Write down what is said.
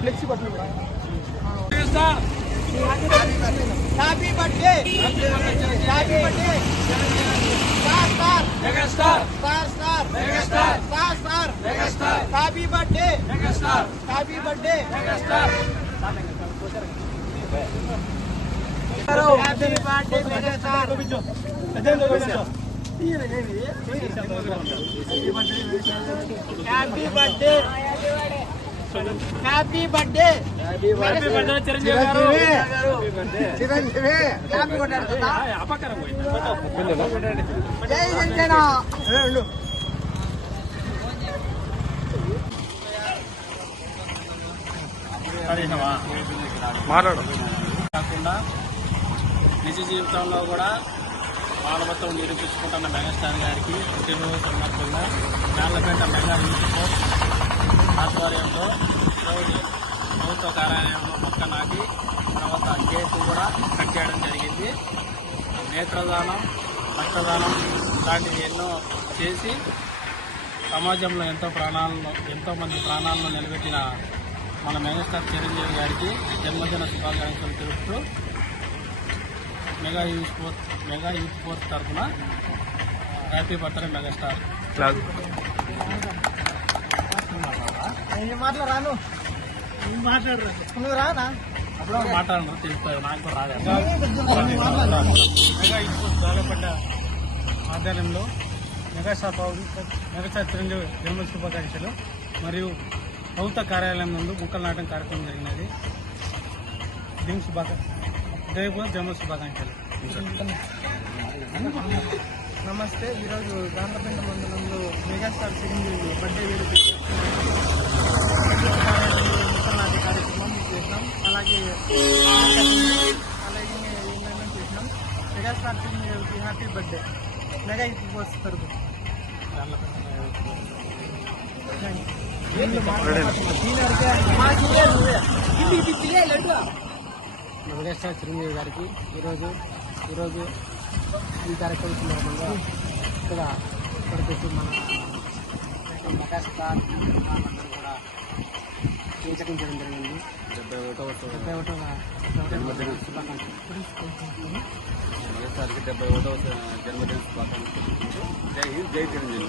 Flexi బట్టలు కూడా happy birthday happy birthday star star mega star star star mega star star star mega star happy birthday mega star happy birthday mega star happy birthday mega star happy birthday happy birthday happy birthday Chiranjeevi గారు Chiranjeevi happy birthday అపకరం జై జనసేన మాట్లాడు కాకుండా నిజ జీవితంలో కూడా మానవత్వం నిరూపించుకుంటున్న megastar గారికి పుట్టినరోజు సందర్భంగా నార్లపేట మెగా యూనిఫోర్ ఆధ్వర్యంలో ఈరోజు ప్రభుత్వ కార్యాలయంలో మొక్క నాటి తర్వాత కేకు కూడా కట్ చేయడం జరిగింది. నేత్రదానం, రక్తదానం లాంటివి ఎన్నో చేసి సమాజంలో ఎంతో మంది ప్రాణాలను నిలబెట్టిన మన మెగాస్టార్ చిరంజీవి గారికి జన్మదిన శుభాకాంక్షలు తెలుపుతూ మెగా యూత్ ఫోర్స్ తరఫున హ్యాపీ బర్త్డే మెగాస్టార్. మాట్లాడాను నువ్వు రానా అప్పుడు మాట్లాడరు తెలుస్తుంది నాకు రాదు. మెగా యూత్ ఫోర్స్ డెవలప్మెంట్ ఆధ్వర్యంలో మెగాస్టార్ చిరంజీవి జన్మ శుభాకాంక్షలు మరియు ప్రభుత్వ కార్యాలయం నుండి మొక్కలు నాటం కార్యక్రమం జరిగినది. జన్మ శుభాకాంక్షలు. నమస్తే. ఈరోజు గాంధపేట మండలంలో మెగాస్టార్ చిరంజీవి బర్త్డే వేడుక నాటి కార్యక్రమం చేసినాం. అలాగే ఏంటంటే చేసినాం. మెగాస్టార్ చిరంజీవికి happy birthday mega youth force తరఫున. మెగాస్టార్ చిరంజీవి గారికి ఈరోజు ఈ కార్యక్రమం సందర్భంగా ఇక్కడ పెట్టి మన మెగాస్టార్ కూడా స్వీకరించడం జరిగింది. 71వ జన్మదిన శుభాకాంక్షలు. మెగాస్టార్కి 71వ జన్మదిన శుభాకాంక్షలు. జై హింద్, జై చిరంజీవి.